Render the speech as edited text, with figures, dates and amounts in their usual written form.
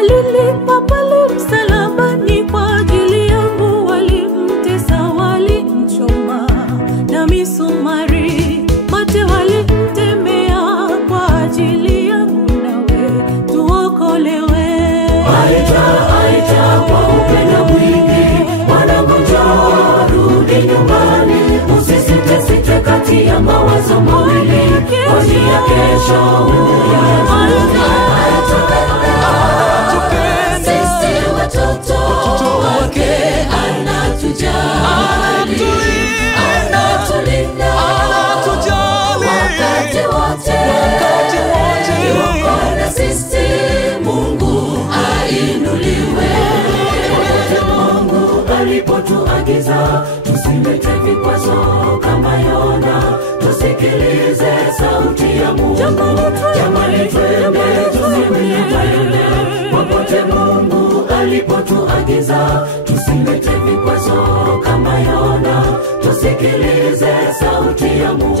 alilipa pale msalabani kwa ajili yangu. Walimtesa, walimchoma na misumari, mate walimtemea kwa ajili yangu, nawe tuokolewe. Aita kwa upendo mwingi, mwanangu njoo rudi nyumbani. Usisite kati ya mawazo mawili, kwani ya kesho sisi watoto wake. Anatujali, anatulinda wakati wote. Yuko na sisi, Mungu ainuliwe. Mungu alipotuagiza tusilete vikwazo kama Yona, tusikilize sauti ya Mungu. Jamani twende tusimwende popote. Mungu alipotuagiza tusilete vikwazo kama Yona, tusikilize sauti ya Mungu.